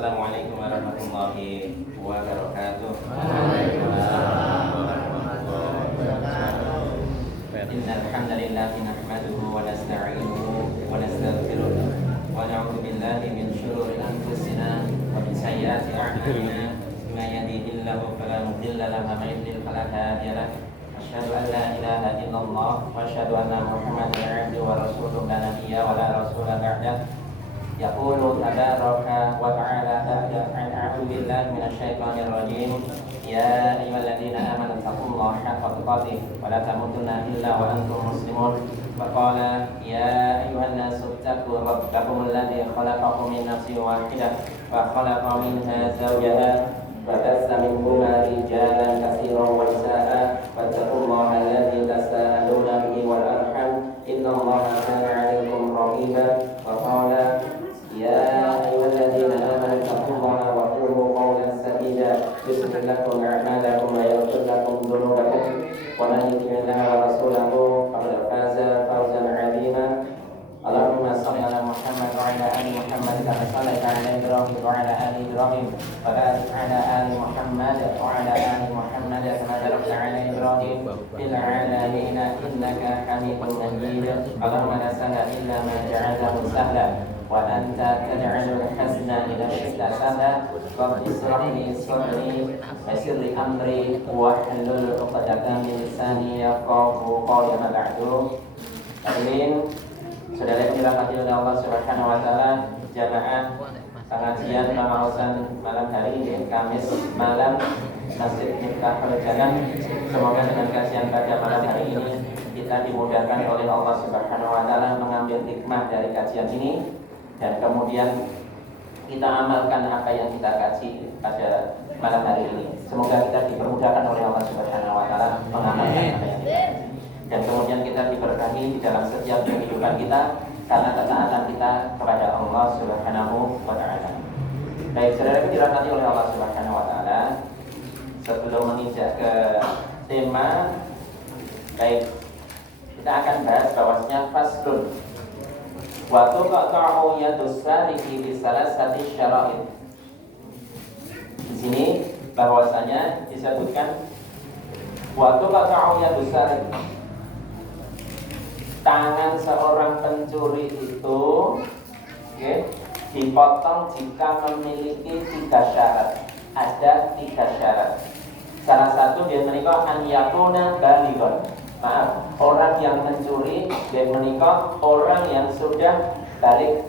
Assalamualaikum warahmatullahi wabarakatuh. Innal hamdalillah nahmaduhu wa nasta'inuhu wa nastaghfiruh wa na'udzu billahi min shururi anfusina wa min sayyiati a'malina. May yahdihillahu fala mudilla lahu wa may yudlil fala hadiya lahu. Asyhadu an la ilaha illallah wa asyhadu anna Muhammadan 'abduhu wa rasuluhu la nabiyya wa la rasula ba'dahu. Yaqulu tabaraka wa ta'ala a'udzu billahi minasyaitonir rajim. Ya ayyuhalladzina amanu taqullaha haqqa tuqatih wa la tamutunna illa wa antum muslimun. Wa qala ya ayyuhan nasu ittaqu rabbakum alladzi khalaqakum min nafsin wahidah wa khalaqa minha zawjaha wa bassa minhuma rijalan katsiran wa nisaa'a wattaqullaha alladzi tasaaluna bihi wal arham innallaha kana 'alaykum raqiba. Wa qala يا أيها الذين آمنوا اتقوا الله وقولوا قولا سديدا يصلح لكم أعمالكم ويغفر لكم ذنوبكم ومن يطع الله ورسوله فقد فاز فوزا عظيما. اللهم صل على محمد وعلى آل محمد كما صليت على إبراهيم وعلى آل إبراهيم وبارك على آل محمد وعلى آل محمد كما باركت على إبراهيم في العالمين إنك حميد مجيد. اللهم لا سهل إلا ما جعلته سهلا وأنت تجعل الحزن إذا شئت سهلا. رب اشرح لي صدري ويسر لي أمري واحلل عقدة من لساني يفقهوا قولي. أما بعد. Amin. Saudara yang dirahmati oleh Allah Subhanahu wa taala, jamaah pengajian pemausan malam hari ini Kamis malam Masjid Miftahul Janah. Semoga dengan kajian pada malam hari ini kita dimudahkan oleh Allah Subhanahu wa taala mengambil hikmah dari kajian ini dan kemudian kita amalkan apa yang kita kaji pada malam hari ini. Semoga kita dipermudahkan oleh Allah Subhanahu wa taala mengamalkan apa yang kita kaji. Dan kemudian kita diberkahi di dalam setiap kehidupan kita karena ketaatan kita kepada Allah Subhanahu wa taala. Baik, saudara yang dirahmati oleh Allah Subhanahu wa taala, sebelum menginjak ke tema, baik, kita akan bahas bahwasanya faslun wa tuqta'u yadus saliki bi salasati syara'id. Di sini bahwasanya disebutkan wa tuqta'u yadus salik, tangan seorang pencuri itu dipotong jika memiliki 3 syarat. Ada 3 syarat. Salah satu dia menikah an yakuna balighon. Maaf, orang yang mencuri dia menikah orang yang sudah balik.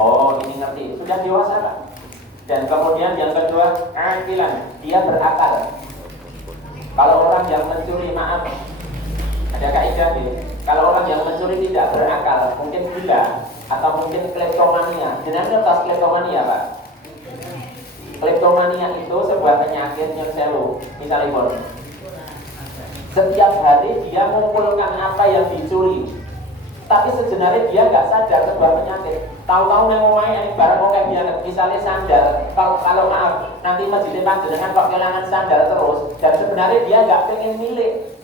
Oh, ini ngerti, sudah dewasa Pak. Dan kemudian yang kedua, aqilan, dia berakal. Kalau orang yang mencuri, maaf, ada kaidah nih. Kalau orang yang mencuri tidak berakal, mungkin gila atau mungkin kleptomania. Jenengan tahu kleptomania, Pak? Kleptomania itu sebuah penyakit yang sewu. Misalnya, setiap hari dia mengumpulkan apa yang dicuri, tapi sebenarnya dia nggak sadar sebuah penyakit. Tahu-tahu memang barang oke dia, misalnya sandal. Kalau maaf, nanti masjid panjenengan kok kehilangan sandal terus, dan sebenarnya dia nggak pengen milik.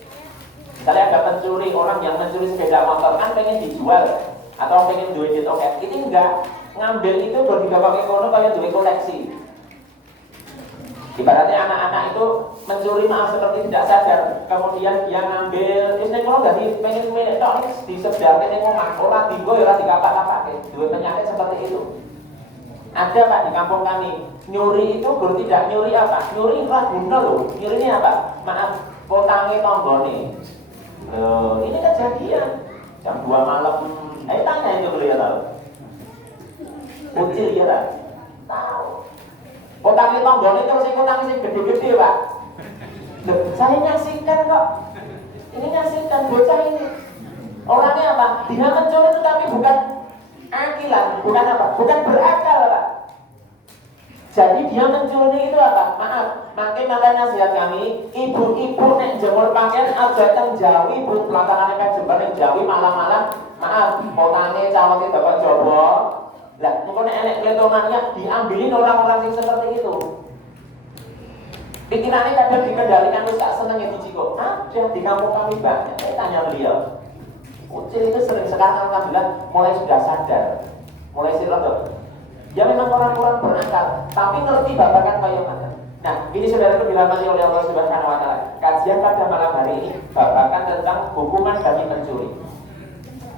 Misalnya ada pencuri, orang yang mencuri sepeda motor kan pengen dijual atau pengen duit itu, oke. Ini enggak, ngambil itu bertiga pakai kono kayak duit koleksi. Ibaratnya anak-anak itu mencuri, maaf, seperti tidak sadar, kemudian dia ngambil, ini kalau nggak pengen milik tok di sebelah ini ngomong orang tinggal ya di kapak-kapak, duit penyakit seperti itu. Ada Pak di kampung kami, nyuri itu tidak nyuri apa? Nyuri guna loh. Nyuri ini apa? Maaf, potangnya tombone. Loh, ini kejadian jam 2 malam. Tanya itu beliau tahu. Kucil ya tak? Tahu. Potangnya tombone terus yang potangnya gede-gede Pak. Loh, saya nyaksikan kok. Ini nyaksikan bocah ini. Orangnya apa? Dia mencuri itu tapi bukan akilan, bukan apa? Bukan berakal Pak. Jadi dia mencuri itu apa? Maaf, makanya nasihat kami, ibu-ibu nek jemur pakaian aja teng Jawi, bu pelaksanaan kan jemur ning Jawi malam-malam, maaf, potange calote bapak jowo. Lah, engko nek enek kleptomania diambilin orang-orang yang seperti itu. Pikirannya kadang dikendalikan wis gak seneng ya diciko. Ada di kampung kami banyak. Saya tanya beliau. Ucil itu sering sekarang alhamdulillah mulai sudah sadar. Mulai sih rada Ya memang orang-orang berakal, tapi ngerti babakan kayak mana. Nah, ini saudara itu dirahmati oleh Allah Subhanahu wa taala. Kajian pada malam hari ini babakan tentang hukuman bagi pencuri.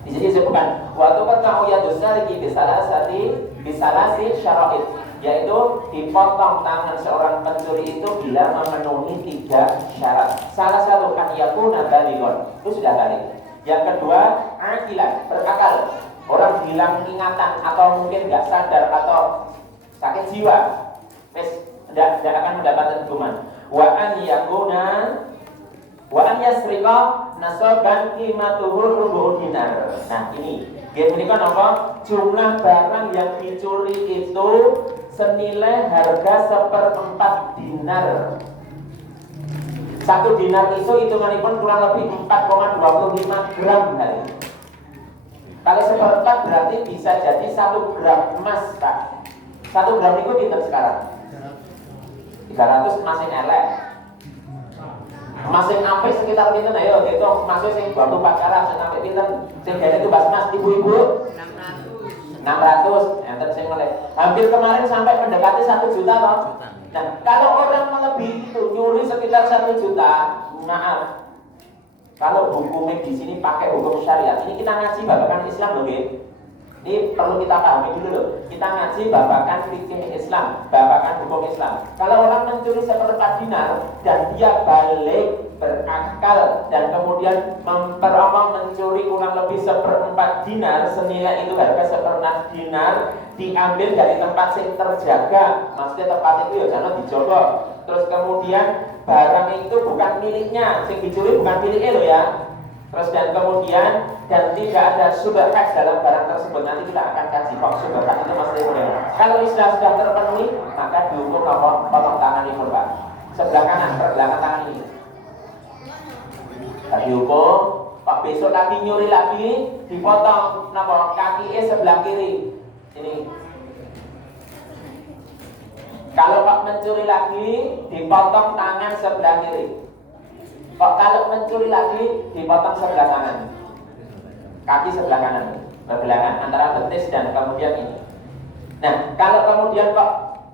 Di sini disebutkan waktu qat'u yadus sariki bisalasi syara'id, yaitu dipotong tangan seorang pencuri itu bila memenuhi 3 syarat. Salah satu kan yakuna balighon, itu sudah balik. Yang kedua, aqilan, berakal. Orang hilang ingatan atau mungkin nggak sadar atau sakit jiwa, tidak akan mendapatkan hukuman. Wa an yasriqa nasaban qimatuhu rubu dinar. Nah ini, ini kan apa? Jumlah barang yang dicuri itu senilai harga 1/4 dinar. 1 dinar itu hitunganipun kurang lebih 4,25 gram hari. Kalau 1/4 berarti bisa jadi 1 gram emas, Pak. 1 gram itu pinter sekarang 300 masih elek. Masih apik sekitar pinten ayo hitung, masih sing batu pacaran sing apik pinten. Sing gede itu Mas ibu-ibu 600. Enten sing melek. Hampir kemarin sampai mendekati 1 juta toh. Nah, kalau orang melebihi itu nyuri sekitar 1 juta, maaf. Kalau hukumnya di sini pakai hukum syariat, ini kita ngaji babakan Islam loh, ini perlu kita pahami dulu loh. Kita ngaji babakan fikih Islam, babakan hukum Islam. Kalau orang mencuri 1/4 dinar dan dia balik berakal dan kemudian mencuri kurang lebih 1/4 dinar, senilai itu harga 1/4 dinar, diambil dari tempat yang terjaga, maksudnya tempat itu ya jangan dijogok. Terus kemudian barang itu bukan miliknya, yang dicuri bukan miliknya loh ya. Terus dan kemudian dan tidak ada subhat dalam barang tersebut. Nanti kita akan kaji kok subhat itu maksudnya. Kalau istilah sudah terpenuhi, maka dihukum apa? Potong tangan ini Pak. Sebelah kanan, belakang tangan ini. Dihukum. Pak besok lagi nyuri lagi, dipotong napa? Kakinya sebelah kiri. Ini. Kalau Pak mencuri lagi, dipotong tangan sebelah kiri. Kok kalau mencuri lagi, dipotong sebelah kanan. Kaki sebelah kanan, pergelangan antara betis dan kemudian ini. Nah, kalau kemudian kok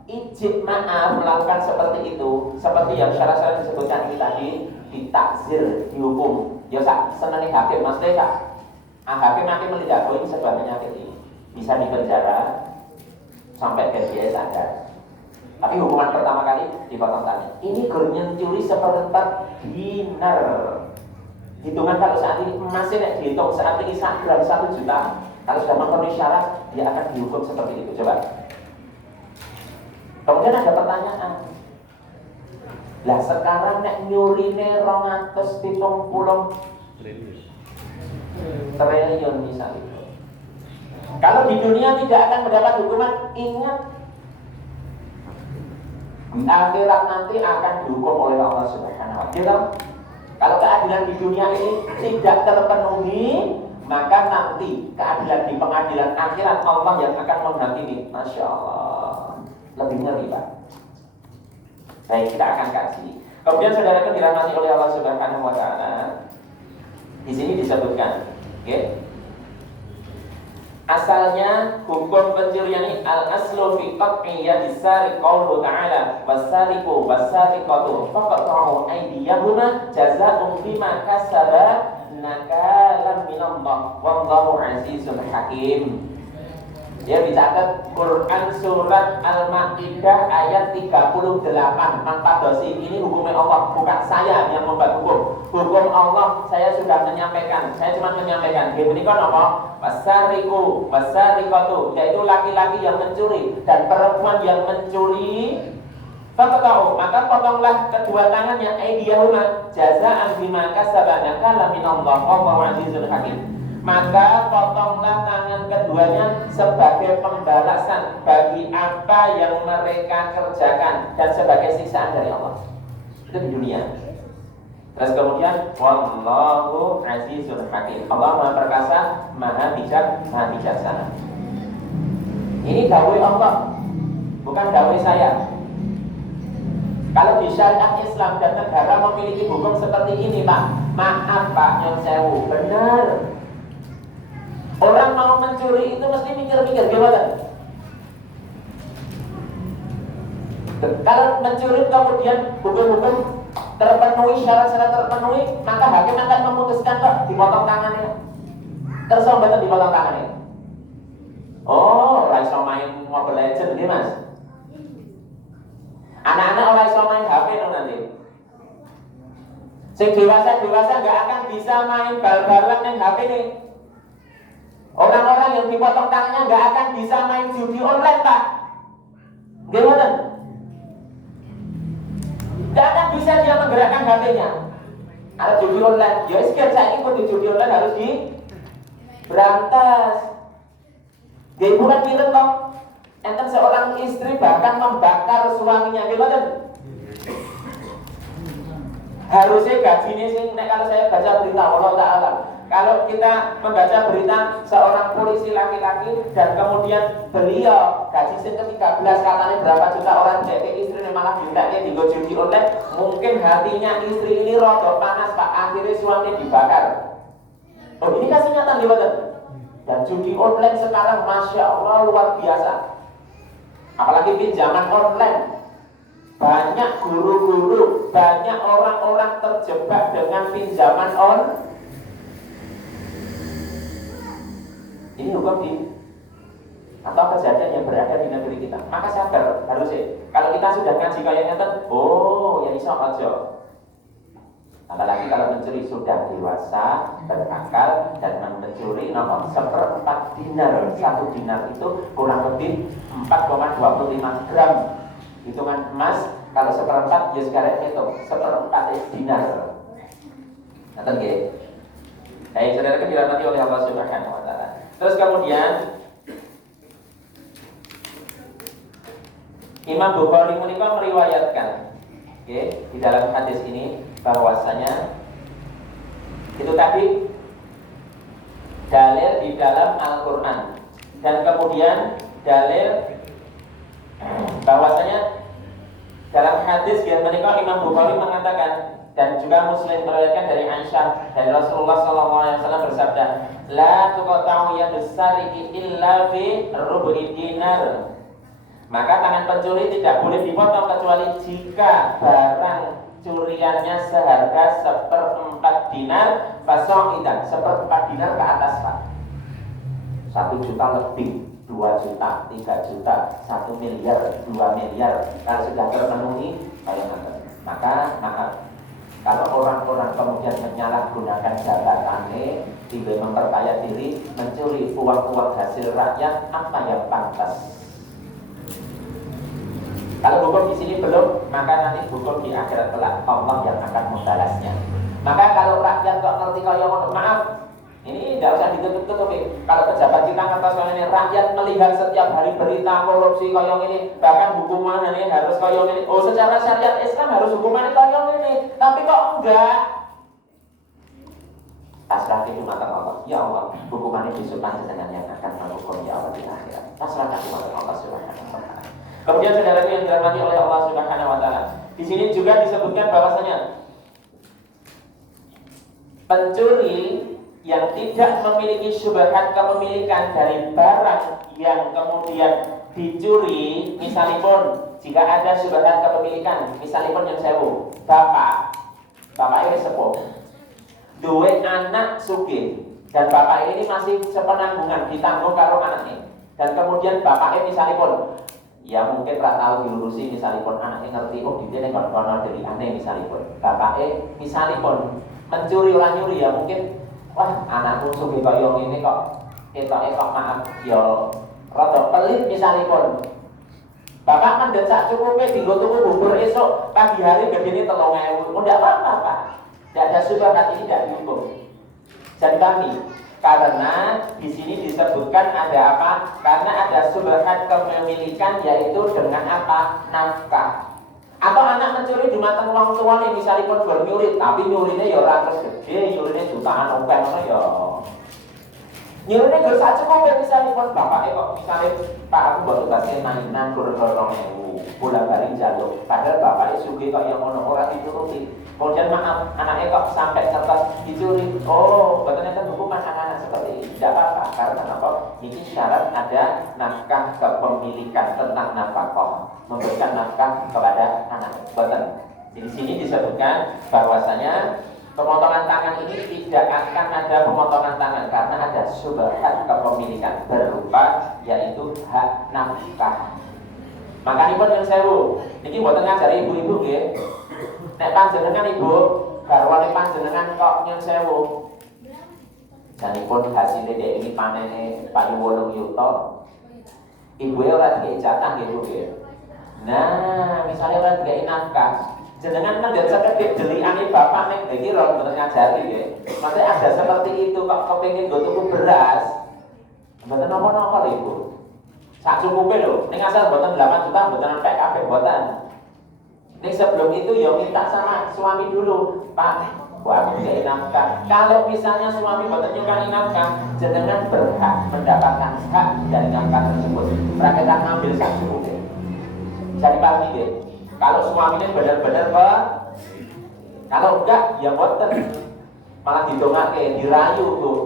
izin maaf melakukan seperti itu, seperti yang syarat-syarat disebutkan ini tadi, ditakzir, dihukum. Ya sak seneni hakim, maksudnya sak hakim melidakoi ini sebuah penyakit ini. Bisa dipenjara sampai dia sadar. Tapi hukuman pertama kali dipotong tangan. Ini gornya curi 1/4 dinar. Hitungan kalau saat ini masih dihitung saat ini 1 gram 1 juta. Kalau sudah memenuhi syarat, dia akan dihukum seperti itu. Coba. Kemudian ada pertanyaan. Lah sekarang nek nyurine 270 triliun misalnya. Kalau di dunia tidak akan mendapat hukuman, ingat di akhirat nanti akan dihukum oleh Allah Subhanahu wa taala. Kalau keadilan di dunia ini tidak terpenuhi, maka nanti keadilan di pengadilan akhirat Allah yang akan menghakimi. Masya Allah, lebih ngeri Pak. Baik, kita akan kaji. Kemudian saudara kan dirahmati oleh Allah Subhanahu wa taala. Di sini disebutkan, okay? Asalnya hukum pencurian ini al-aslu fi qat'i yadis sariq qauluhu ta'ala was-sariqu was-sariqatu faqta'u aydiyahuma jazaa'un bima kasaba nakalan minallah wallahu 'azizun hakim. Ya dicatat Quran surat Al-Maidah ayat 38. Mangpadosi ini hukumnya Allah, bukan saya yang membuat hukum. Hukum Allah saya sudah menyampaikan. Saya cuma menyampaikan. Ini kan apa? Wasariku, wasarikatu, yaitu laki-laki yang mencuri dan perempuan yang mencuri. Fakatau, maka potonglah kedua tangannya aydiyahuma jazaan bima kasabana kala minallah wallahu 'azizun hakim. Maka potonglah tangan keduanya sebagai pembalasan bagi apa yang mereka kerjakan dan sebagai siksaan dari Allah. Itu di dunia. Terus kemudian wallahu 'azizun hakim. Allah Maha Perkasa, Maha Bijak, Maha Bijaksana. Ini dawai Allah, bukan dawai saya. Kalau di syariat Islam dan negara memiliki hukum seperti ini, Pak, maaf Pak Nyon Sewu, benar. Orang mau mencuri itu mesti mikir-mikir gimana? Kalau mencuri kemudian hukum-hukum terpenuhi, syarat-syarat terpenuhi, maka hakim akan memutuskan kok dipotong tangannya. Terus betul dipotong tangannya. Oh, ora iso main Mobile Legends nih Mas. Anak-anak ora iso main HP no nanti. Sing dewasa-dewasa nggak akan bisa main bal-balan yang HP nih. Orang-orang yang dipotong tangannya nggak akan bisa main judi online Pak. Gimana? Nggak akan bisa dia menggerakkan HP-nya. Kalau judi online, ya sekian saya ikut di judi online harus berantas. Dia bukan film kok. Enten seorang istri bahkan membakar suaminya, gimana? Harusnya gajinya sih, kalau saya baca berita Allah Ta'ala, kalau kita membaca berita seorang polisi laki-laki dan kemudian beliau gaji ke-13 katanya berapa juta orang jadi istri malah bintangnya di judi online, mungkin hatinya istri ini rodok panas Pak, akhirnya suami dibakar. Oh ini kasih nyata gimana? Dan judi online sekarang Masya Allah luar biasa. Apalagi pinjaman online. Banyak guru-guru, banyak orang-orang terjebak dengan pinjaman online. Ini hukum di atau kejadian yang berada di negeri kita. Maka sadar harusnya. Kalau kita sudah ngaji kayaknya kan, oh ya iso aja. Apalagi kalau mencuri sudah dewasa, berakal dan mencuri nomor 1/4 dinar. 1 dinar itu kurang lebih 4,25 gram. Hitungan emas kalau 1/4 ya sekarang itu 1/4 dinar. Ngerti nggih? Baik, saudara kan dirahmati oleh Allah Subhanahu wa taala. Terus kemudian Imam Bukhari menika meriwayatkan di dalam hadis ini bahwasanya itu tadi dalil di dalam Al-Qur'an dan kemudian dalil bahwasanya dalam hadis yang menikah Imam Bukhari mengatakan dan juga Muslim meriwayatkan dari Aisyah dari Rasulullah SAW bersabda, la tuqta'u yadus sariqi illa fi rubu'i dinar. Maka tangan pencuri tidak boleh dipotong kecuali jika barang curiannya seharga 1/4 dinar fasoidan, 1/4 dinar ke atas Pak. 1 juta lebih, 2 juta, 3 juta, 1 miliar, 2 miliar. Kalau sudah terpenuhi, maka maaf. Kalau orang-orang kemudian menyalahgunakan jabatannya, tidak memperkaya diri, mencuri uang-uang hasil rakyat, apa yang pantas? Kalau hukum di sini belum, maka nanti hukum di akhirat kelak Allah yang akan membalasnya. Maka kalau rakyat kok ngerti kaya ngono, maaf, ini tidak usah ditutup-tutupi. Kalau pejabat kita ngertos kaya ini, rakyat melihat setiap hari berita korupsi kaya ini, bahkan hukuman ini harus kaya ini. Oh, secara syariat Islam harus hukumannya kaya ini, tapi kok enggak? Pasrah itu mata Allah. Ya Allah, hukumannya besok panjenengan yang akan menghukum ya Allah di akhirat. Pasrah itu mata Allah Subhanahu wa taala. Kemudian saudara yang dirahmati oleh Allah Subhanahu wa taala. Di sini juga disebutkan bahwasanya pencuri yang tidak memiliki syubhat kepemilikan dari barang yang kemudian dicuri, misalipun jika ada syubhat kepemilikan, misalipun yang sewu, bapak ini sepuh, duwe anak sugih, dan bapak ini masih sepenanggungan ditanggung karo anaknya, dan kemudian bapaknya misalipun ya mungkin tahu diurusi misalipun anaknya ngerti oh dia nek kono dari aneh misalipun bapaknya misalipun mencuri ulah nyuri ya mungkin wah anakku sugih kaya ngene kok etok maaf ya rada pelit misalipun bapak mendesak cukupe dienggo tuku bubur esok pagi hari gedene 3.000 ndak apa-apa Pak tidak ada syubhat ini tidak dihukum dan kami karena di sini disebutkan ada apa? Karena ada syubhat kepemilikan yaitu dengan apa? Nafkah. Atau anak mencuri di mata uang tua nih misalipun bernyuri, tapi nyurinya ya ora terus gede, nyurinya jutaan open ngono ya. Nyurinya gak sak cukup misalipun bapaknya kok misalnya Pak aku baru kasih mainan kurang-kurang bola balik jaluk. Padahal bapaknya sugih kok yang ngono ora dituruti. Kemudian maaf, anaknya kok sampai kertas dicuri. Oh, ternyata hukuman anak-anak seperti ini. Tidak apa-apa, karena apa? ini syarat ada nafkah kepemilikan tentang nafkah, memberikan nafkah kepada anak. Betul. Di sini disebutkan bahwasanya pemotongan tangan ini tidak akan ada pemotongan tangan karena ada subhat kepemilikan berupa yaitu hak nafkah. Makanya pun yang sewu, ini mboten ngajari ibu-ibu nggih. Nek panjenengan ibu, garwane panjenengan kok nyun sewu. Janipun hasil dek ini panene Pak 8 yuta. Ibu ora dikek jatah nggih Bu nggih. Nah, misalnya ora dikek nafkah, jenengan kan saged delikane bapak ning iki ora mboten ngajari nggih. Maksudnya ada seperti itu kok kepengin nggo tuku beras. Mboten napa-napa lho Ibu. Sak cukupe lho, ning asal mboten 8 juta mboten sampai kabeh mboten. Ning sebelum itu ya minta sama suami dulu, Pak. Wah, aku dikek nafkah. Kalau misalnya suami mboten nyukani nafkah, jenengan berhak mendapatkan hak dari nafkah tersebut. Mereka ngambil sak cukupe. Jadi pahami nggih. Kalau suaminya benar-benar kalau enggak ya boten malah didongake dirayu tuh.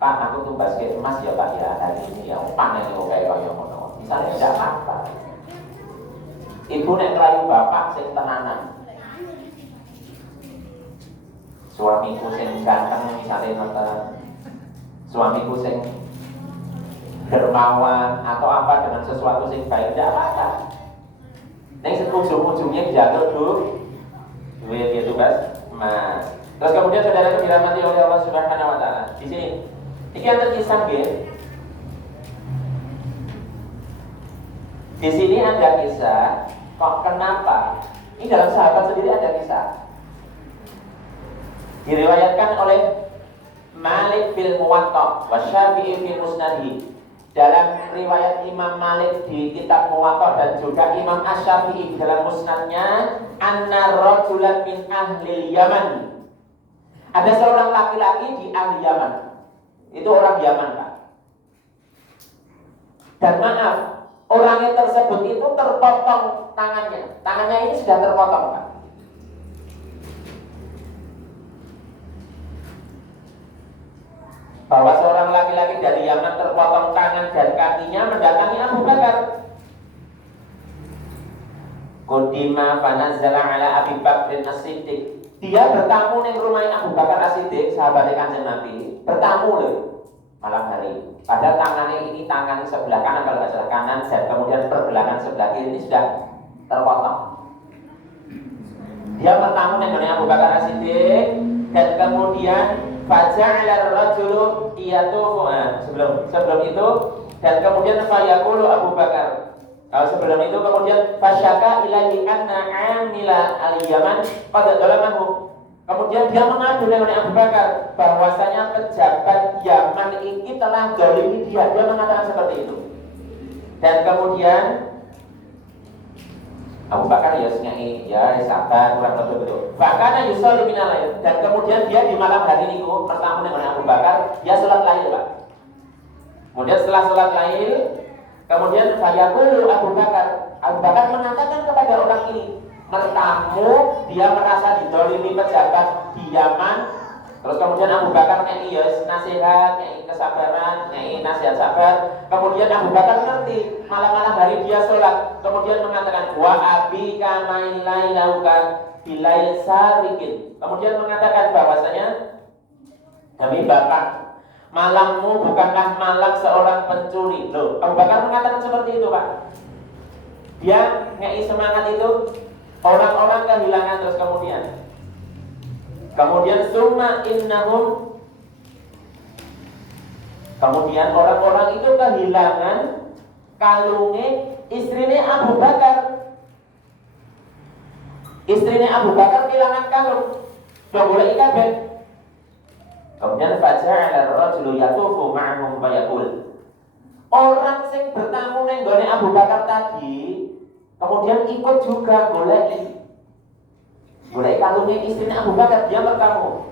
Pak, aku tumbas ke emas ya Pak ya hari ini ya panen kok kaya ngono. Misalnya tidak apa-apa. Ibu nek rayu bapak sing tenanan. Suamiku sing ganteng misalnya nonton. Suamiku sing dermawan atau apa dengan sesuatu sing baik tidak apa-apa. Ning ujung-ujungnya jatuh duit gitu Mas. Mas. Terus kemudian saudara dirahmati oleh Allah Subhanahu wa taala. Di sini iki ada kisah nggih. Di sini ada kisah kok kenapa? Ini dalam sahabat sendiri ada kisah. Diriwayatkan oleh Malik fil Muwatta wa Syafi'i fil Musnadi. Dalam riwayat Imam Malik di kitab Muwatta dan juga Imam Asy-Syafi'i dalam musnadnya, anna rajulan min ahli Yaman. Ada seorang laki-laki di ahli Yaman. Itu orang Yaman, Pak. Dan maaf, orangnya tersebut itu terpotong tangannya. Tangannya ini sudah terpotong, Pak. Bahwa seorang laki-laki dari Yaman terpotong tangan dan kakinya mendatangi Abu Bakar. Qudima fanazala ala Abi Bakrin As-Siddiq. Dia bertamu di rumah Abu Bakar As-Siddiq, sahabat Kanjeng Nabi. Bertamu loh malam hari. Pada tangannya ini tangan sebelah kanan kalau nggak salah kanan dan kemudian perbelahan sebelah kiri ini sudah terpotong. Dia bertamu dengan Abu Bakar As-Siddiq dan kemudian faja'ala ar-rajulu yatufu sebelum itu dan kemudian fayaqulu Abu Bakar. Kalau sebelum itu kemudian fasyaka ilahi anna 'amila al-Yaman qad dalamahu. Kemudian dia mengadu dengan Abu Bakar bahwasanya pejabat Yaman ini telah zalimi dia. Dia mengatakan seperti itu. Dan kemudian Abu Bakar ya sabar kurang lebih betul. Bahkan yusolli minal lail dan kemudian dia di malam hari niku bertamu dengan Abu Bakar, dia salat lail, Pak. Kemudian setelah salat lail, kemudian fayaqulu Abu Bakar mengatakan kepada orang ini, bertamu dia merasa didolimi pejabat di Yaman. Terus kemudian Abu Bakar ngei nasihat, ngei kesabaran, ngei nasihat sabar. Kemudian Abu Bakar ngerti, malam-malam hari dia sholat. Kemudian mengatakan wa abika mailailauka bilail sarikin. Kemudian mengatakan bahwasanya demi Bapak, malammu bukanlah malam seorang pencuri. Loh, Abu Bakar mengatakan seperti itu, Pak. Dia ngei semangat itu, orang-orang kehilangan terus kemudian summa innahum, kemudian orang-orang itu kehilangan kalungnya istrinya Abu Bakar. Istrinya Abu Bakar kehilangan kalung. Sudah boleh ikabeh. Kemudian faja'ala ar-rajulu yatufu ma'ahum wa yaqul. Orang sing bertamu ning gone Abu Bakar tadi kemudian ikut juga golek kalungnya istrinya Abu Bakar. Dia bertamu,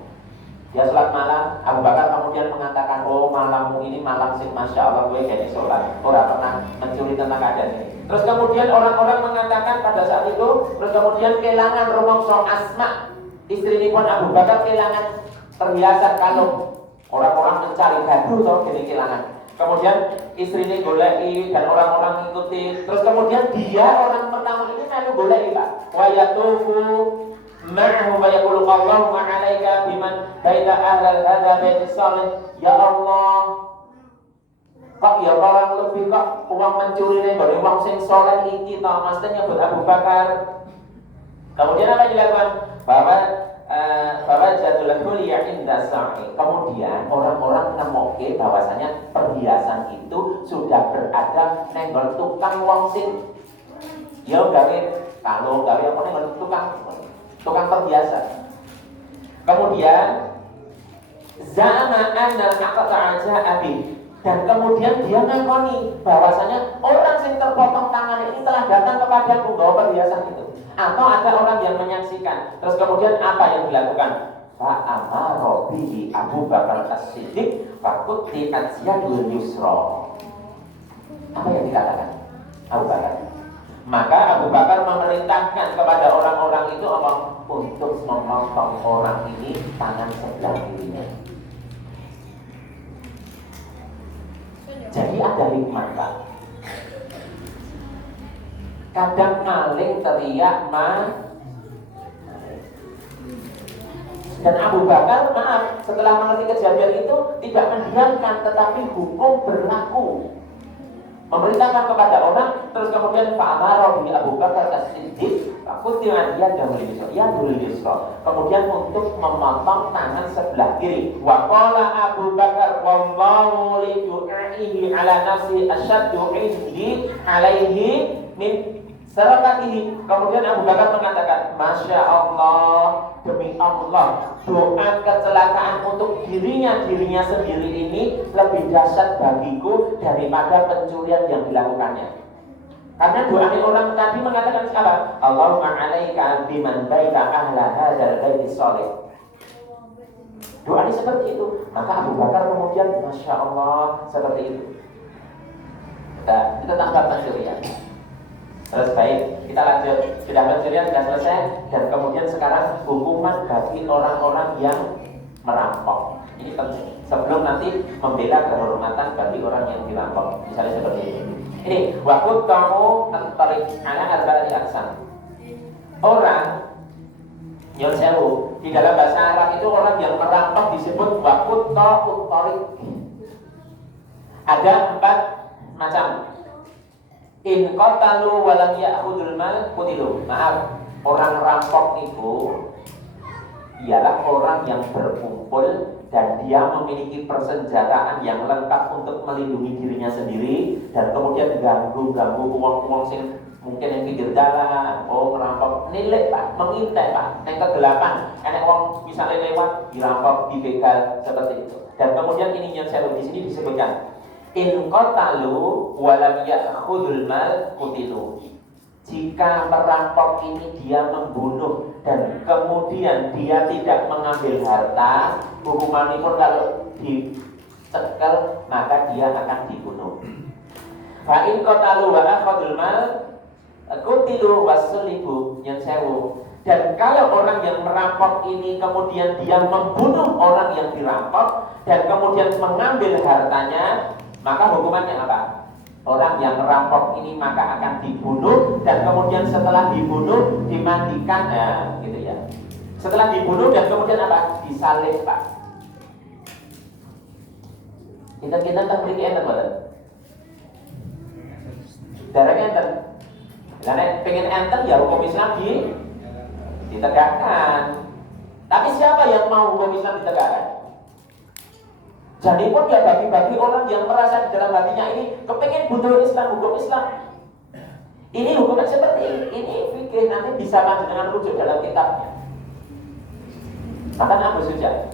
dia sholat malam. Abu Bakar kemudian mengatakan, oh malammu ini malam sing masya Allah gue jadi sholat, orang pernah mencuri tentang keadaan ini. Terus kemudian orang-orang mengatakan pada saat itu, terus kemudian kehilangan rumongso Asma, istri pun Abu Bakar kehilangan perhiasan kalung. Orang-orang mencari gaduh atau gini kehilangan. Kemudian istrinya goleki dan orang-orang ngikuti. Terus kemudian dia orang pertama ini melu goleki Pak. Wa yatufu ma'ahu wa yaqulu Allahumma 'alaika biman baita ahlal hadza baiti salih. Ya Allah, kok ya orang lebih kok uang mencuri nih dari uang sing soleh iki ta mesti nyebut Abu Bakar. Kemudian apa yang dilakukan? Bahwa jadul kuliah indah sa'i. Kemudian orang-orang nemoke bahwasanya perhiasan itu sudah berada nenggol tukang wong sing ya gawe kalung gawe apa nenggol tukang perhiasan. Kemudian zama anna aqta abi, dan kemudian dia ngakoni bahwasanya orang yang terpotong tangan ini telah datang kepada penggawa perhiasan itu, atau ada orang yang menyaksikan. Terus kemudian apa yang dilakukan? Fa'amara bihi Abu Bakar As-Siddiq faqutti asyadul yusra. Apa yang dikatakan Abu Bakar? Maka Abu Bakar memerintahkan kepada orang-orang itu apa? Untuk memotong orang ini tangan sebelah kirinya. Jadi ada hikmah Pak. Kadang maling teriak dan Abu Bakar maaf setelah mengerti kejadian itu tidak mendiamkan, tetapi hukum berlaku. Memerintahkan kepada orang, terus kemudian fa'amara bi Abu Bakar As-Siddiq faqutti yadul yusra. Kemudian untuk memotong tangan sebelah kiri. Wa qala Abu Bakar wallahu li du'aihi ala nafsi asyaddu indi alaihi min sarakatihi. Kemudian Abu Bakar mengatakan, Masya Allah, demi Allah, doa kecelakaan untuk dirinya sendiri ini lebih dahsyat bagiku daripada pencurian yang dilakukannya. Karena doa orang tadi mengatakan apa? Allahumma 'alaika biman baita ahla hadzal baiti shalih. Doanya seperti itu. Maka Abu Bakar kemudian Masya Allah seperti itu. Kita tangkap pencurian. Terus baik, kita lanjut. Sudah pencurian, sudah selesai. Dan kemudian sekarang hukuman bagi orang-orang yang merampok. Ini penting. Sebelum nanti membela kehormatan bagi orang yang dirampok. Misalnya seperti ini. Ini waktu kamu tarik ala arba'ati aqsam. Orang yang sewu di dalam bahasa Arab itu orang yang merampok disebut waktu tarik. Ada 4 macam. In qatalu wa lam ya'khudul mal qutilu. Maaf, orang rampok itu ialah orang yang berkumpul dan dia memiliki persenjataan yang lengkap untuk melindungi dirinya sendiri, dan kemudian ganggu uang-uang sing mungkin yang pinggir jalan, merampok, nilai Pak, mengintai Pak, yang kegelapan, enak uang misalnya lewat, dirampok, dibegal, seperti itu. Dan kemudian ini yang saya di sini disebutkan in qatalu wa lam ya'khudul mal qutilu. Jika perampok ini dia membunuh dan kemudian dia tidak mengambil harta, hukumannya pun kalau dicekel maka dia akan dibunuh. Fa in qatalu wa akhadul mal qutilu wasulibu yang sewu. Dan kalau orang yang merampok ini kemudian dia membunuh orang yang dirampok dan kemudian mengambil hartanya, maka hukumannya apa? Orang yang merampok ini maka akan dibunuh dan kemudian setelah dibunuh dimandikan, gitu ya. Setelah dibunuh dan kemudian apa? Disalib Pak. Kita tak beri enten boten. Darahnya enten. Karena pengen enten ya hukum Islam ditegakkan. Tapi siapa yang mau hukum Islam ditegakkan? Jadi pun ya bagi-bagi orang yang merasa di dalam hatinya ini kepengen butuh Islam, hukum Islam. Ini hukumnya seperti ini fikih nanti bisa dengan rujuk dalam kitabnya. Maka Abu Sufyan.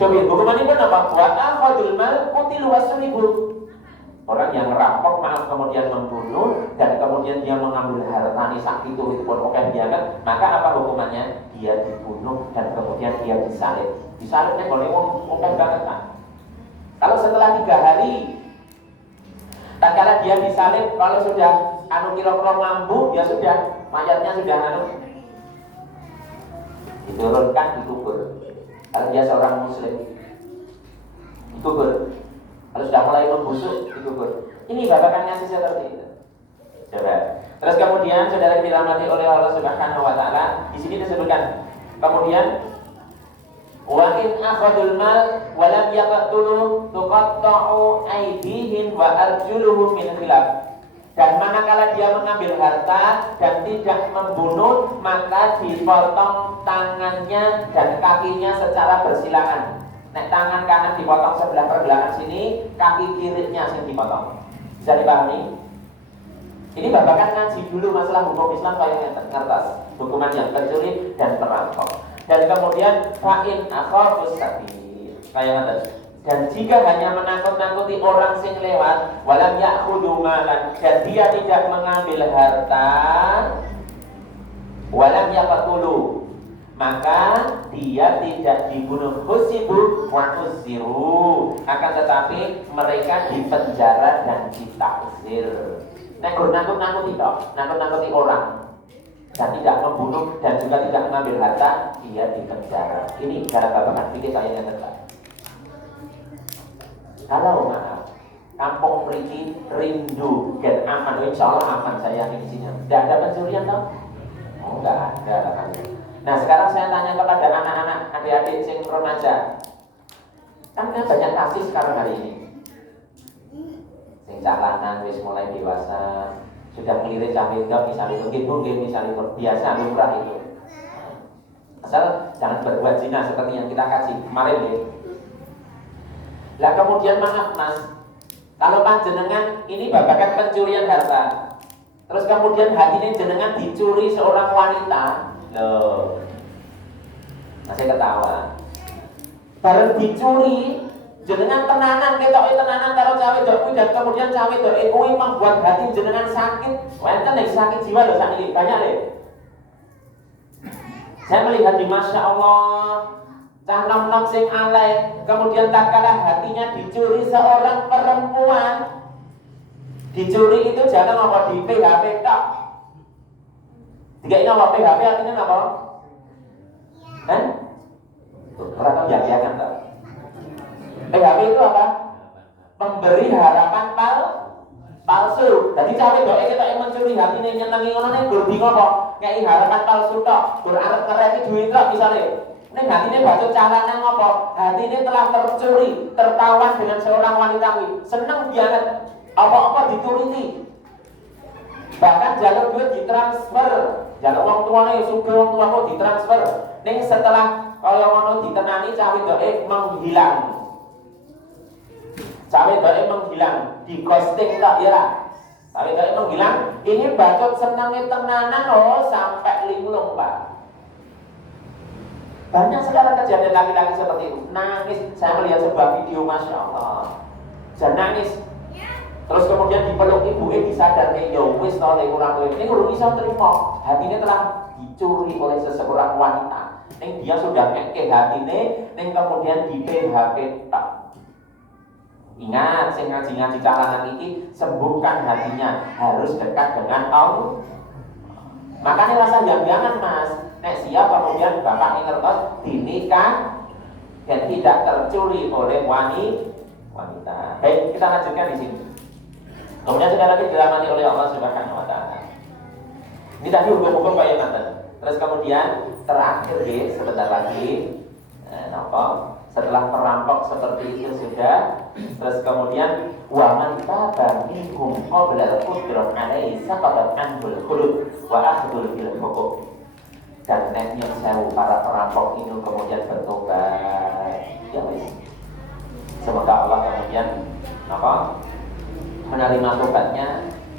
Coba hukuman ini apa? Wa akhadul mal qutilu wasulibu. Orang yang merampok maaf kemudian membunuh dan kemudian dia mengambil harta sak itu pun oke dia kan, maka apa hukumannya? Dia dibunuh dan kemudian dia disalib. Disalibnya boleh oke banget kan? Kalau setelah 3 hari, tak kala dia disalib, kalau sudah kira-kira mampu, ya sudah, mayatnya sudah diturunkan, dikubur. Kalau dia seorang muslim, dikubur. Kalau sudah mulai membusuk dikubur. Ini babakan ngasih seperti itu. Coba. Terus kemudian saudara dirahmati oleh Allah Subhanahu wa taala, di sini disebutkan. Kemudian wa in akhadul mal wa lam yaqtulu tuqatta'u aydihim wa arjuluhum min khilaf. Dan manakala dia mengambil harta dan tidak membunuh, maka dipotong tangannya dan kakinya secara bersilangan. Nek tangan kanan dipotong sebelah pergelangan sini, kaki kirinya yang dipotong. Bisa dipahami? Ini babakan ngaji dulu masalah hukum Islam kayak ngertas, hukuman yang pencuri dan perampok. Dan kemudian fa'in akhafus sabil. Kayak ngertas. Dan jika hanya menakut-nakuti orang sing lewat, walam ya'khudhu malan, dan dia tidak mengambil harta, walam yaqtulu, maka dia tidak dibunuh. Husibu wa husiru, akan tetapi mereka dipenjara dan ditakzir. Nakut-nakuti nakut-nakuti orang dan tidak membunuh dan juga tidak mengambil harta, dia dipenjara. Ini cara babakan fikih saya yang tetap. Kalau maaf, kampung Mriki rindu dan aman, insya Allah aman saya yakin di sini. Tidak ada pencurian toh? Oh, enggak ada. Nah sekarang saya tanya kepada anak-anak, adik-adik sing remaja, kan banyak kasus sekarang hari ini. Sing calanan wis mulai dewasa, sudah melirik cawe dok, misalnya itu biasa lumrah itu. Asal jangan berbuat zina seperti yang kita kasih kemarin ya. Lah kemudian maaf mas, kalau panjenengan ini babakan pencurian harta, terus kemudian hatinya jenengan dicuri seorang wanita, loh, masih ketawa. Bareng dicuri, jenengan tenanan karo cawe dok, dan kemudian cawe dok kuwi membuat hati jenengan sakit, wenten sakit jiwa loh sakit banyak deh. Saya melihat di Masya Allah, cah nom-nom sing alay, kemudian tak kalah hatinya dicuri seorang perempuan. Dicuri itu jangan apa di PHP tak. Tiga ini apa PHP artinya apa? Kan? Orang ya kan tak? PHP itu apa? Memberi harapan palsu. Jadi cawe doa kita yang mencuri hati ini nyenangi orang ini berdi ngopo, kayak harapan palsu tok, berarti ngereti duit tok misalnya. Ini hati ini bacot calanan ngopo, hati ini telah tercuri, tertawan dengan seorang wanita ini, senang banget, apa-apa dituruti. Bahkan jalur duit ditransfer, jalur uang tuanya suka uang tua kok ditransfer. Nih setelah kalau mau ditenani cawe doa menghilang. Cawe doa menghilang, di ghosting tak ya. Cawe doa menghilang, ini bacot senangnya tenanan loh sampai linglung pak. Banyak sekarang kejadian laki-laki seperti itu. Nangis, saya melihat sebuah video Masya Allah. Jangan nangis. Terus kemudian dipeluk ibu, disadar ya wis oleh kurang lebih. Ini belum bisa terima. Hatinya telah dicuri oleh seseorang wanita. Ini dia sudah ngekeh hatinya, ini kemudian di PHP tak. Ingat, saya ngaji-ngaji calanan ini, sembuhkan hatinya, harus dekat dengan Allah. Makanya rasa jangan mas, nek siap kemudian bapak ngertos dinikah dan tidak tercuri oleh wanita. Baik, kita lanjutkan di sini. Kemudian sekali lagi dirahmati oleh Allah Subhanahu wa taala. Ini tadi hukum-hukum kayak mantan. Terus kemudian terakhir sebentar lagi setelah perampok seperti itu sudah, terus kemudian wa man taba minhum qabla al-qudrat alaihi saqatat anhul khulud wa akhdul bil hukum. Dan neknya sewu para perampok itu kemudian bertobat. Ya wis. Semoga Allah kemudian menerima tobatnya.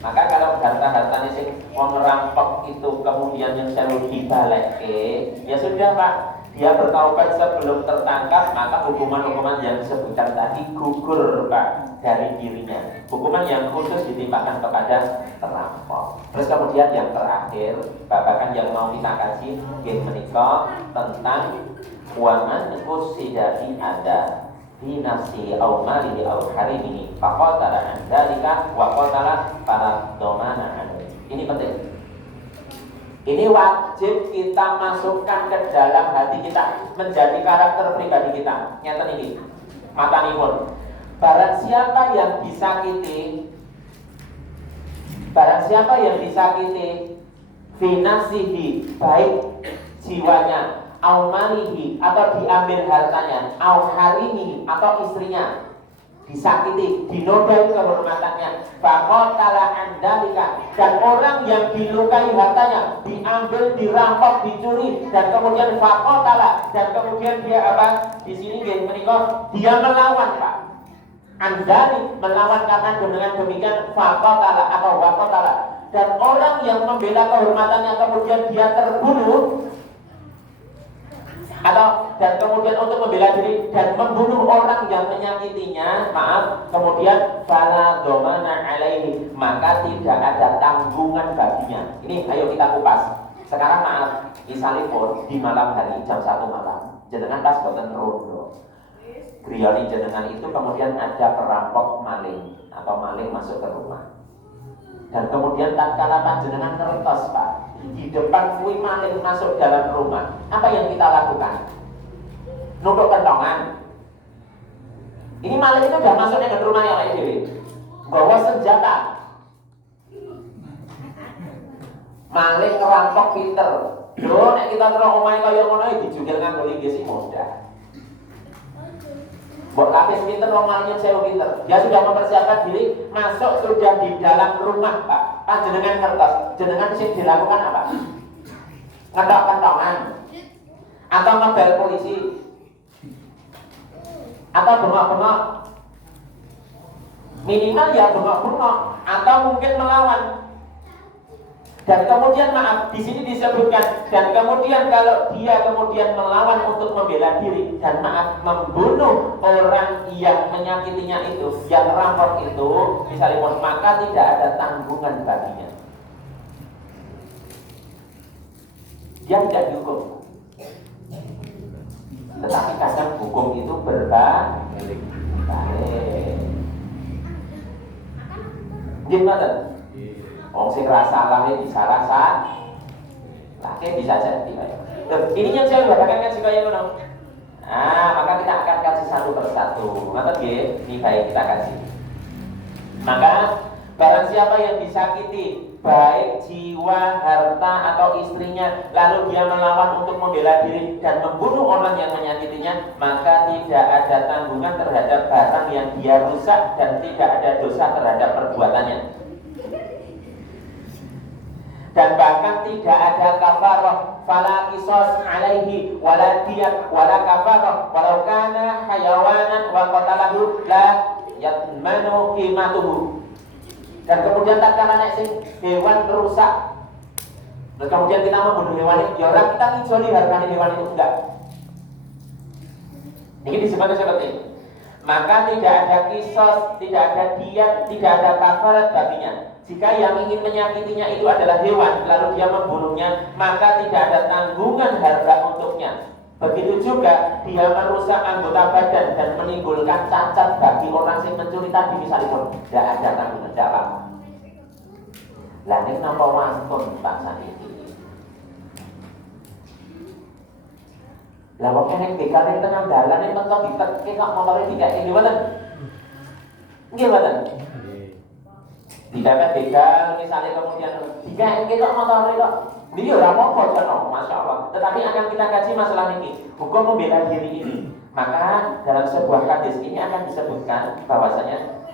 Maka kalau harta-hartanya sing wong ngerampok itu kemudian yang sewu dibalekke, ya sudah Pak, dia bertaubat sebelum tertangkap, maka hukuman-hukuman yang disebutkan tadi gugur Pak dari dirinya. Hukuman yang khusus ditimpakan kepada perampok. Terus kemudian yang terakhir, babakan yang mau kita kaji yang menikah tentang waman kusidati ada dinasi au malihi au harimihi faqatala an dzalika wa qatala para domana an. Ini penting. Ini wajib kita masukkan ke dalam hati kita, menjadi karakter pribadi kita. Nyata ini, matanipun. Barang siapa yang disakiti, fi nafsihi, baik jiwanya, au malihi, atau diambil hartanya, au harimihi, atau istrinya, disakiti, dinodai kehormatannya, faqatala andalika, dan orang yang dilukai hartanya, diambil, dirampok, dicuri, dan kemudian faqatala, dan kemudian dia apa? Di sini dia melawan, Pak. Andali, melawan, karena dengan demikian faqatala atau waqatala, dan orang yang membela kehormatannya kemudian dia terbunuh, atau dan kemudian untuk membela diri dan membunuh orang yang menyakitinya, kemudian fala dhamana alaihi, maka tidak ada tanggungan baginya. Ini ayo kita kupas. Sekarang misalipun di malam hari jam 1 malam, jenengan pas boten rondo. Griyani jenengan itu kemudian ada perampok maling atau maling masuk ke rumah. Dan kemudian tatkala panjenengan ngertos, Pak, di depan kui maling masuk dalam rumah, apa yang kita lakukan? Nutup kentongan. Ini maling itu sudah masuknya ke rumahnya Pak Dewi, bawa senjata. Maling ngerampok pinter. Lho, nek kita terus omahe kaya ngono iki dijugil nganggo linggih mudah. Mbok lapis pinter, wong malingnya sewu pinter. Dia sudah mempersiapkan diri, masuk sudah di dalam rumah, Pak. Panjenengan kertas, jenengan sing dilakukan apa? Ngetok kentongan, atau ngebel polisi, atau bengok-bengok. Minimal ya bengok-bengok, atau mungkin melawan. Dan kemudian di sini disebutkan, dan kemudian kalau dia kemudian melawan untuk membela diri dan membunuh orang yang menyakitinya itu, yang rampok itu, misalnya, maka tidak ada tanggungan baginya. Dia tidak dihukum. Tetapi kadang hukum itu berbalik. Gimana? Orang sing rasa lah bisa rasa, laki bisa jadi. Ini yang saya bahagiakan sih kayak mana? Maka kita akan kasih satu persatu. Maka ini baik kita kasih. Maka barang siapa yang disakiti, baik jiwa, harta atau istrinya, lalu dia melawan untuk membela diri dan membunuh orang yang menyakitinya, maka tidak ada tanggungan terhadap barang yang dia rusak dan tidak ada dosa terhadap perbuatannya. Dan bahkan tidak ada kafarah, fala qisas alaihi wala diyat wala kafarah walau kana hayawanan wa qatalahu la yatmanu qimatuhu. Dan kemudian tak kala nek sing hewan rusak, dan kemudian kita membunuh hewan itu, ya orang kita ngijoli harganya hewan itu enggak. Ini disebutkan seperti ini. Maka tidak ada qisas, tidak ada diyat, tidak ada kafarat baginya. Jika yang ingin menyakitinya itu adalah hewan, lalu dia membunuhnya, maka tidak ada tanggungan harga untuknya. Begitu juga dia merusak anggota badan dan menimbulkan cacat bagi orang yang mencuri tadi misalnya, tidak ada tanggungan, tidak apa-apa. Lah ini kenapa wantun Pak Saniki? Lah wong kene dikane tengah dalan nek mentok ditekke kok motore dikake gimana? Gimana? Tidak begal, misalnya kemudian jika kita motor itu, dia ora apa-apa, masya Allah. Tetapi akan kita kaji masalah ini, hukum membela diri ini. Maka dalam sebuah hadis ini akan disebutkan bahwasanya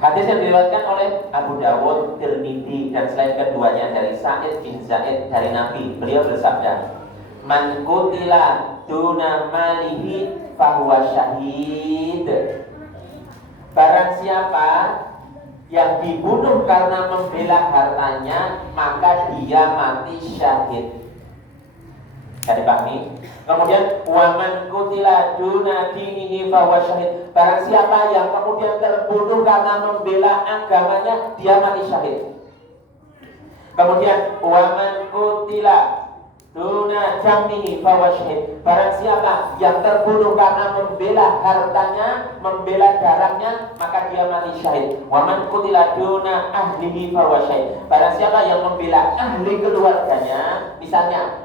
hadis yang diriwayatkan oleh Abu Dawud, Tirmidzi dan selain keduanya dari Sa'id bin Zaid dari Nabi, beliau bersabda, "Man qutila duna malihi fahuwa syahid." Barang siapa yang dibunuh karena membela hartanya, maka dia mati syahid. Jadi pahami. Kemudian waman qutila duna dinihi fahuwa syahid. Barang siapa yang kemudian terbunuh karena membela agamanya, dia mati syahid. Kemudian waman qutila duna jamihi fahuwa syahid. Barang siapa yang terbunuh karena membela hartanya, membela darahnya, maka dia mati syahid. Wa man qutila duna ahlihi fahuwa syahid. Barang siapa yang membela ahli keluarganya, misalnya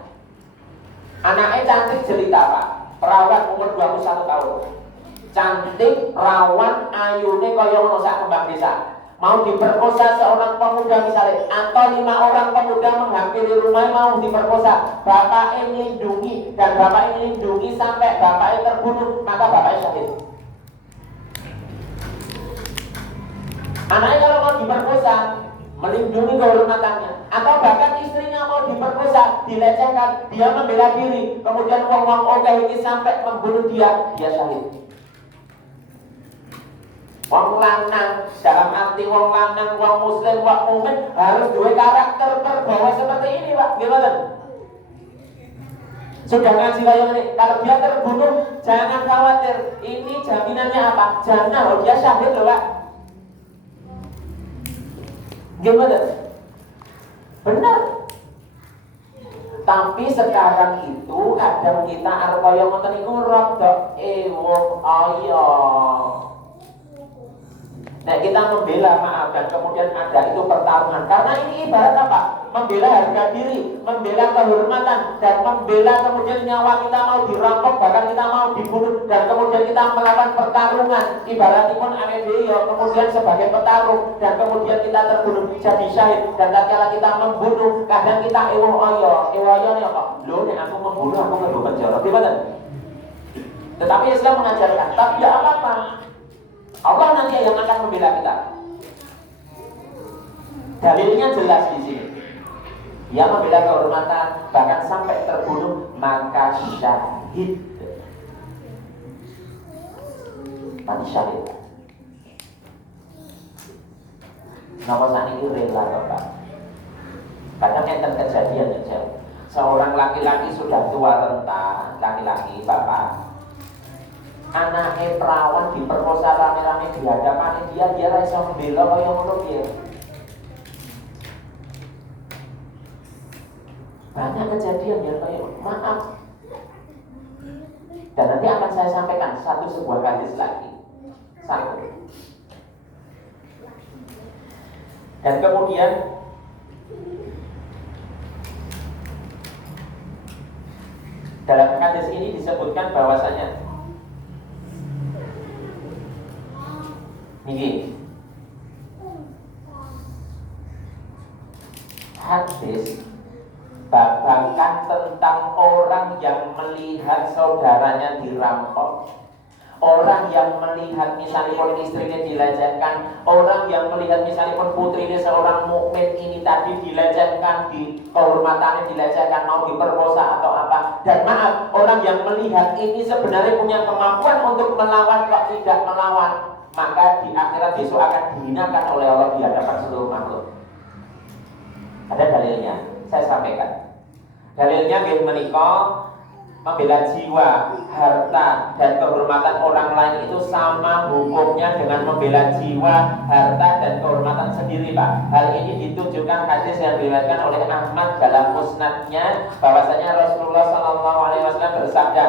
anaknya cantik jelita Pak, perawat umur 21 tahun. cantik, rawan, ayune kaya ngono sak kembang desa. Mau diperkosa seorang pemuda misalnya, atau 5 orang pemuda menghampiri rumah mau diperkosa, bapaknya melindungi dan bapaknya melindungi sampai bapaknya terbunuh, maka bapaknya syahid. Anaknya kalau mau diperkosa, melindungi kehormatannya, atau bahkan istrinya mau diperkosa, dilecehkan, dia membela diri, kemudian wong-wong oke ini sampai membunuh dia syahid. Wong lanang, dalam arti wong lanang, wong muslim, wong mukmin harus dua karakter terbawa seperti ini, Pak. Gimana? Sudah ngaji kayak ini, kalau dia terbunuh, jangan khawatir. Ini jaminannya apa? Jannah, dia syahid loh, Pak. Gimana? Benar. Tapi sekarang itu kadang kita arep kaya ngoten niku rada wong ayo. Nah kita membela maaf dan kemudian ada itu pertarungan. Karena ini ibarat apa? Membela harga diri, membela kehormatan, dan membela kemudian nyawa kita mau dirampok, bahkan kita mau dibunuh, dan kemudian kita melakukan pertarungan. Ibarat pun ya, kemudian sebagai petarung, dan kemudian kita terbunuh jadi syahid. Dan tatkala kita membunuh, kadang kita ewoyo nih apa? Loh, nih aku membunuh, aku nggak penjara. Gimana? Tetapi Islam mengajarkan, tapi tidak apa-apa. Allah nanti yang akan membela kita. Dalilnya jelas di sini. Dia membela kehormatan, bahkan sampai terbunuh, maka syahid. Mati syahid. Nama saat ini rela Bapak. Kadang enten kejadian ya, seorang laki-laki sudah tua renta, laki-laki Bapak. Anaknya perawan diperkosa rame-rame di hadapan dia iso membela kaya ngono piye. Banyak kejadian ya kayak maaf. Dan nanti akan saya sampaikan sebuah hadis lagi. Satu. Dan kemudian dalam hadis ini disebutkan bahwasanya ini hadis babakan tentang orang yang melihat saudaranya dirampok, orang yang melihat misalnya pun istrinya dilecehkan, orang yang melihat misalnya pun putrinya seorang mukmin ini tadi dilecehkan, di kehormatannya dilecehkan, mau diperkosa atau apa. Dan maaf, orang yang melihat ini sebenarnya punya kemampuan untuk melawan kok tidak melawan, maka di akhirat besok akan dihinakan oleh Allah di hadapan seluruh makhluk. Ada dalilnya, saya sampaikan. Dalilnya nggih menika membela jiwa, harta, dan kehormatan orang lain itu sama hukumnya dengan membela jiwa, harta, dan kehormatan sendiri, Pak. Hal ini ditunjukkan hadis yang diriwayatkan oleh Ahmad dalam musnadnya, bahwasanya Rasulullah SAW bersabda,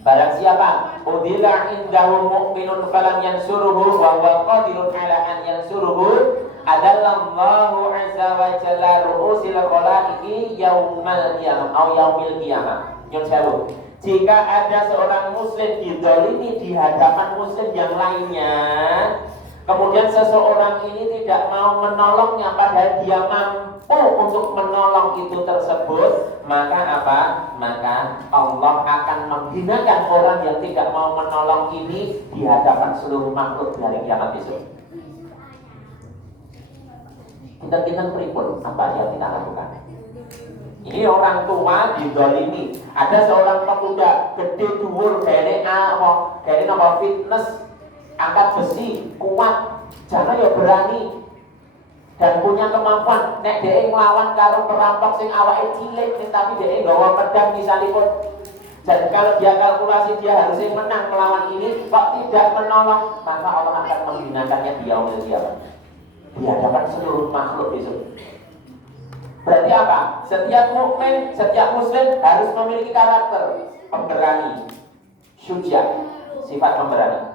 barang siapa udila indahu mu'minun falam yansuruhu wa huwa qadirun ala an yansuruhu adallallahu azza wa jalla ru'usil khalaiqi yaumal qiyamah atau yaumil qiyamah. Jika ada seorang muslim dizalimi di hadapan muslim yang lainnya, kemudian seseorang ini tidak mau menolongnya padahal dia mampu untuk menolong itu tersebut, maka apa? Maka Allah akan menghinakan orang yang tidak mau menolong ini di hadapan seluruh makhluk di hari kiamat besok. Kita pripun apa yang kita lakukan? Ini orang tua dizalimi. Ada seorang pemuda gede dhuwur dari nama fitness, angkat besi, kuat, jangan ya berani dan punya kemampuan. Nek dhek nglawan karo perampok sing awake cilik tapi dhek nggawa pedang misalipun. Dan kalau dia kalkulasi dia harusnya menang melawan ini, kok tidak menolong, maka Allah akan menghinakannya di yaumil qiyamah di hadapan seluruh makhluk besok. Berarti apa? Setiap mukmin, setiap muslim harus memiliki karakter pemberani, syuja, sifat pemberani.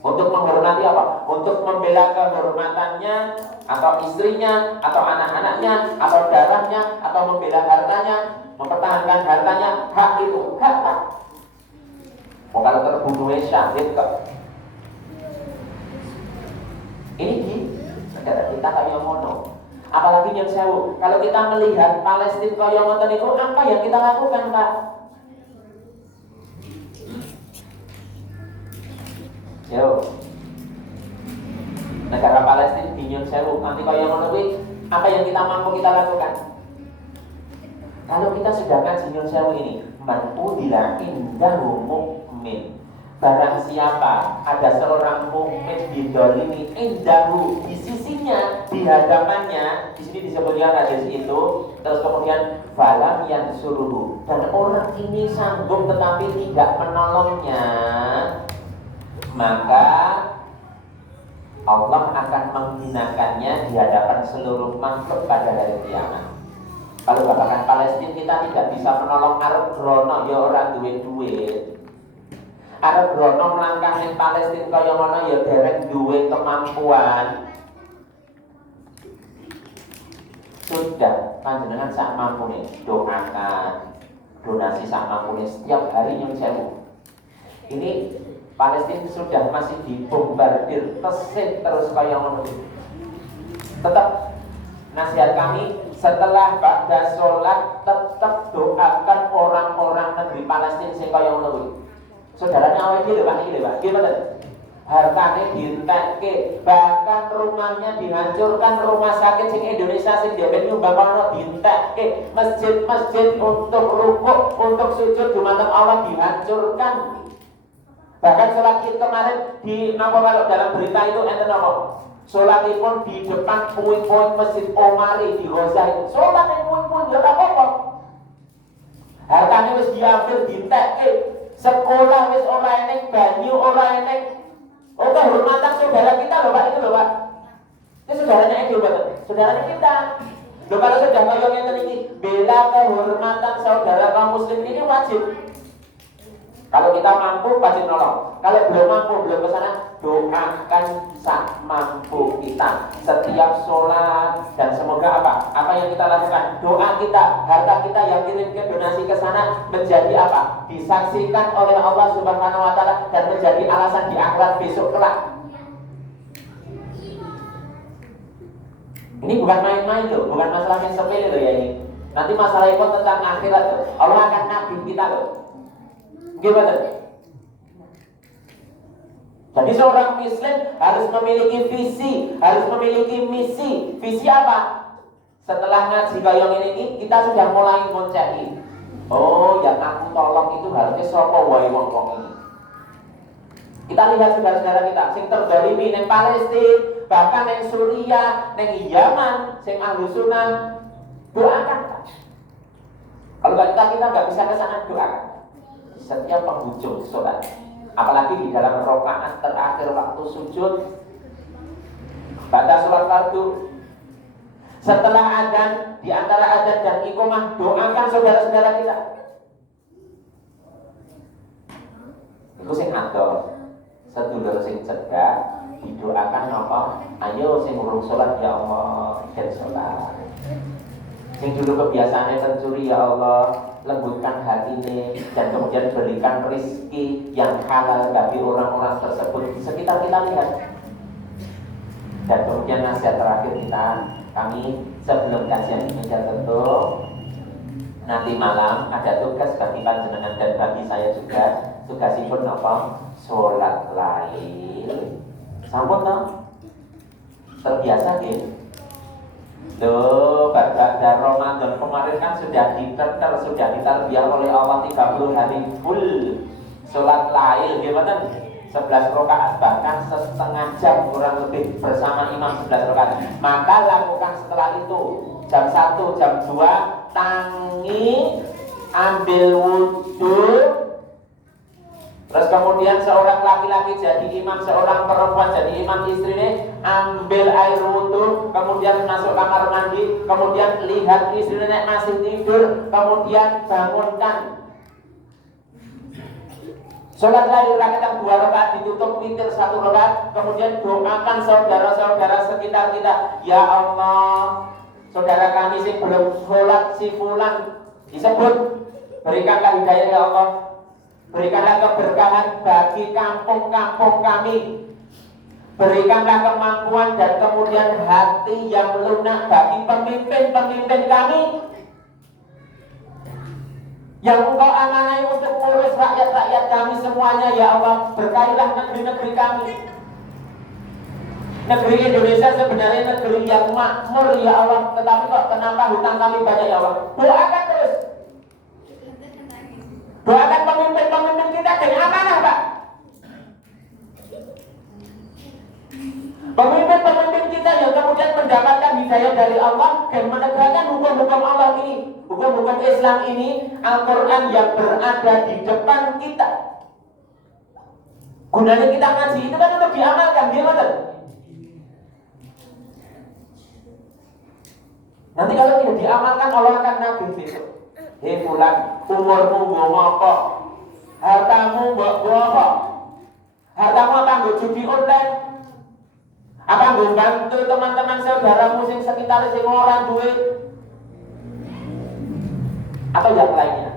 Untuk menghormati apa? Untuk membela kehormatannya, atau istrinya, atau anak-anaknya, atau darahnya, atau membela hartanya, mempertahankan hartanya. Hak itu, hak. kalau terbunuhnya syahid kok. Ini di negara kita kayak ngono. Apalagi yang sewu, kalau kita melihat Palestina kayak ngoten itu, apa yang kita lakukan, Pak? Yo, negara Palestina di Nyon Sewu, nanti kayak ngono kuwi, apa yang kita mampu kita lakukan? Kalau kita sudah ngaji Nyon Sewu ini, man udila indahu mu'min. Barang siapa ada seorang mukmin didolimi indahu di sisinya, di hadapannya, di sini disebutkan hadis itu, terus kemudian falam yang suruh, dan orang ini sanggup tetapi tidak menolongnya, maka Allah akan menghinakannya di hadapan seluruh makhluk pada hari kiamat. Kalau babakan Palestina kita tidak bisa menolong Arab Grono, ya orang duit-duit. Arab Grono melangkah yang Palestina kaya mana ya derek duwe kemampuan. Sudah, panjenengan sak mampune doakan, donasi sak mampune setiap hari yang sewu. Ini Palestina sudah masih dibombardir, pesat terus kaya mana. Tetap nasihat kami setelah ba'da sholat tetap doakan orang-orang negeri Palestina sing kaya ngono. Saudaranya awake dhewe Pak iki lho Pak. Nggih mboten. Hartane dientekke, bahkan rumahnya dihancurkan, rumah sakit sing Indonesia sing dhewe nyumbang kono dientekke, masjid-masjid untuk rukuk, untuk sujud dumateng Allah dihancurkan. Bahkan sholat Id kemarin di napa kalau dalam berita itu enten apa? Sholatipun di depan puing-puing Masjid Omari di Gaza itu. Sholat ning puing-puing ya apa-apa. Hartane wis diambil dientekke. Sekolah wis ora eneng, banyu ora eneng. Oh, kehormatan saudara kita loh Pak, itu loh Pak. Ini saudaranya Egi Bapak, saudaranya kita. Loh kalau sudah kaya ngeten iki, bela kehormatan saudara kaum muslim ini wajib. Kalau kita mampu wajib nolong. Kalau belum mampu, belum kesana, doakan sak mampu kita setiap sholat, dan semoga apa? Apa yang kita lakukan? Doa kita, harta kita yang kirim ke donasi ke sana menjadi apa? Disaksikan oleh Allah Subhanahu wa taala dan menjadi alasan di akhirat besok kelak. Ini bukan main-main loh, bukan masalah yang sepele loh ya ini. Nanti masalah itu tentang akhirat loh. Allah akan nagih kita loh. Gimana? Jadi seorang Muslim harus memiliki visi, harus memiliki misi. Visi apa? Setelah ngaji kayong ini kita sudah mulai mencari. Oh, yang aku tolong itu harusnya sapa wae wong-wong ini. Kita lihat saudara-saudara kita sing terzalimi ning Palestina, bahkan ning Suriah, ning Yaman, sing ahlu sunnah, doakan. Kalau kita nggak bisa ke sana, doakan. Setiap penghujung sholat, apalagi di dalam rakaat terakhir waktu sujud, baca sholat fardu. Setelah adzan, di antara adzan dan iqamah, doakan saudara-saudara kita. Itu sing adol, sedulur sing cegah, didoakan apa? Ayo sing urung sholat ya Allah, dan sholat. Sing dulu kebiasaannya mencuri ya Allah, lembutkan hatinya dan kemudian berikan rezeki yang halal bagi orang-orang tersebut di sekitar kita lihat. Dan kemudian nasihat terakhir kita, kami sebelum kajian ini tentu nanti malam ada tugas bagi panjenengan dan bagi saya juga. Tugasipun apa? Sholat lail. Sampun toh? Terbiasa gitu. Loh, pada Ramadan kemarin kan sudah ditarbiyah oleh Allah 30 hari full sholat lail, gimana? 11 rakaat, bahkan setengah jam kurang lebih bersama imam 11 rakaat. Maka lakukan setelah itu jam 1, jam 2 tangi, ambil wudhu. Terus kemudian seorang laki-laki jadi imam, seorang perempuan jadi imam istrinya, ambil air wudhu, kemudian masuk kamar mandi, kemudian lihat istrinya masih tidur, kemudian bangunkan. Sholat lail rakaat 2 rakaat ditutup witir 1 rakaat, kemudian doakan saudara-saudara sekitar kita. Ya Allah, saudara kami sih belum sholat si fulan disebut, berikanlah hidayah ya Allah. Berikanlah keberkahan bagi kampung-kampung kami. Berikanlah kemampuan dan kemudian hati yang lunak bagi pemimpin-pemimpin kami yang Engkau amanai untuk mengurus rakyat-rakyat kami semuanya. Ya Allah, berkahilah negeri-negeri kami. Negeri Indonesia sebenarnya negeri yang makmur ya Allah, tetapi kok kenapa hutang kami banyak ya Allah? Doakan terus. Doakan pemimpin-pemimpin kita dengan amanah, Pak. Pemimpin-pemimpin kita yang kemudian mendapatkan hidayah dari Allah dan menegakkan hukum-hukum Allah ini, hukum-hukum Islam ini, Al-Quran yang berada di depan kita. Gunanya kita ngaji itu kan untuk diamalkan, gimana? Nanti kalau tidak diamalkan, Allah akan nagih besok. Hei fulan, umurmu ngomong, hartamu bohong, hartamu apa nggo judi online? Apa nggo bantu teman-teman saudaramu sing sekitar sing ora duit? Atau yang lainnya?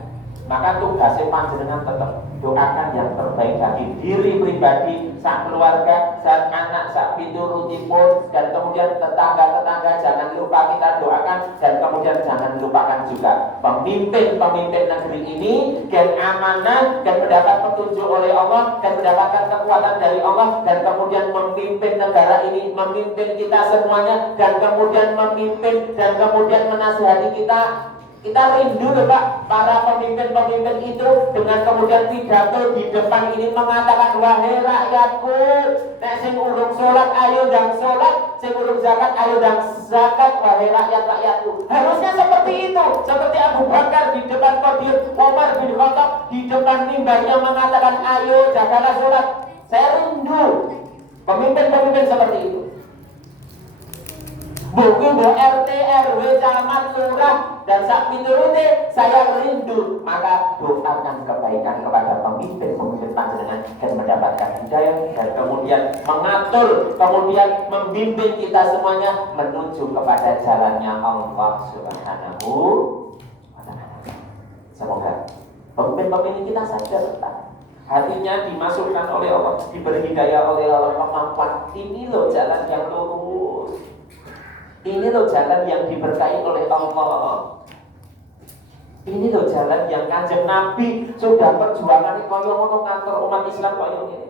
Maka tugasnya panjenengan tetap doakan yang terbaik bagi diri pribadi, sak keluarga, sak anak, sak piturutipun, dan kemudian tetangga-tetangga jangan lupa kita doakan, dan kemudian jangan lupakan juga pemimpin-pemimpin negeri ini yang amanah dan mendapat petunjuk oleh Allah dan mendapatkan kekuatan dari Allah, dan kemudian memimpin negara ini, memimpin kita semuanya, dan kemudian memimpin dan kemudian menasihati kita. Kita rindu loh Pak, para pemimpin-pemimpin itu dengan kemudian pidato di depan ini mengatakan, wahai rakyatku, nek sing urung sholat ayo dan sholat, sing urung zakat ayo dan zakat, wahai rakyat-rakyatku. Harusnya seperti itu, seperti Abu Bakar di depan podium, Umar bin Khattab di depan mimbarnya mengatakan ayo jagalah sholat. Saya rindu pemimpin-pemimpin seperti itu. Buku RT, RW, camat, lurah, dan sak piturute saya rindu. Maka doakan kebaikan kepada pemimpin-pemimpin panjenengan dan mendapatkan hidayah, dan kemudian mengatur, kemudian membimbing kita semuanya menuju kepada jalannya Allah Subhanahu wa Ta'ala. Semoga pemimpin-pemimpin kita sadar Pak, hatinya dimasukkan oleh Allah, diberi hidayah oleh Allah, kemampuan. Ini loh jalan yang lurus. Ini loh jalan yang diberkahi oleh Allah. Ini loh jalan yang Kanjeng Nabi sudah perjuangan kaya ngono ngatur umat Islam kaya ngene.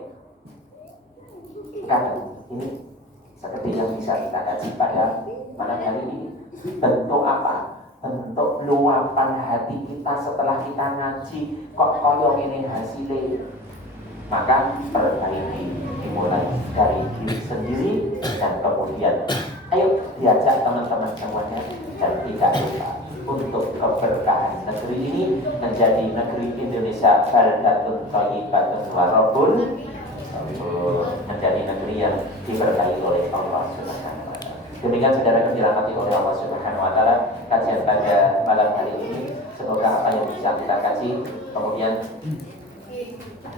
Kan ini seperti yang bisa kita kaji pada malam hari ini. Bentuk apa? Bentuk luapan hati kita setelah kita ngaji kok kaya ngene hasilnya. Maka perbaiki dimulai dari diri sendiri, dan kemudian ayo diajak teman-teman semuanya, dan tidak lupa untuk keberkahan negeri ini menjadi negeri Indonesia baldatun thayyibatun wa rabbun, menjadi negeri yang diberkahi oleh Allah Subhanahu wa Ta'ala. Demikian saudara dirahmati oleh Allah Subhanahu wa Ta'ala, kajian pada malam hari ini. Semoga apa yang bisa kita kaji kemudian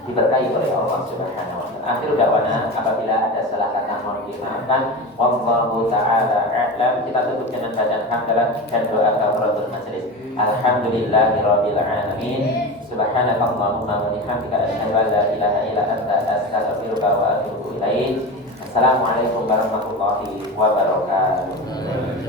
diberkahi oleh Allah Subhanahu wa Ta'ala. Akhir da'wana, apabila ada salah kata mohon dimaafkan. Wallahu ta'ala a'lam. Kita tutup dengan bacaan hamdalah dan doa kafaratul majelis. Alhamdulillahirabbil alamin. Subhanakallahumma wa bihamdika asyhadu an la ilaha illa anta astaghfiruka wa atubu ilaik. Assalamualaikum warahmatullahi wabarakatuh.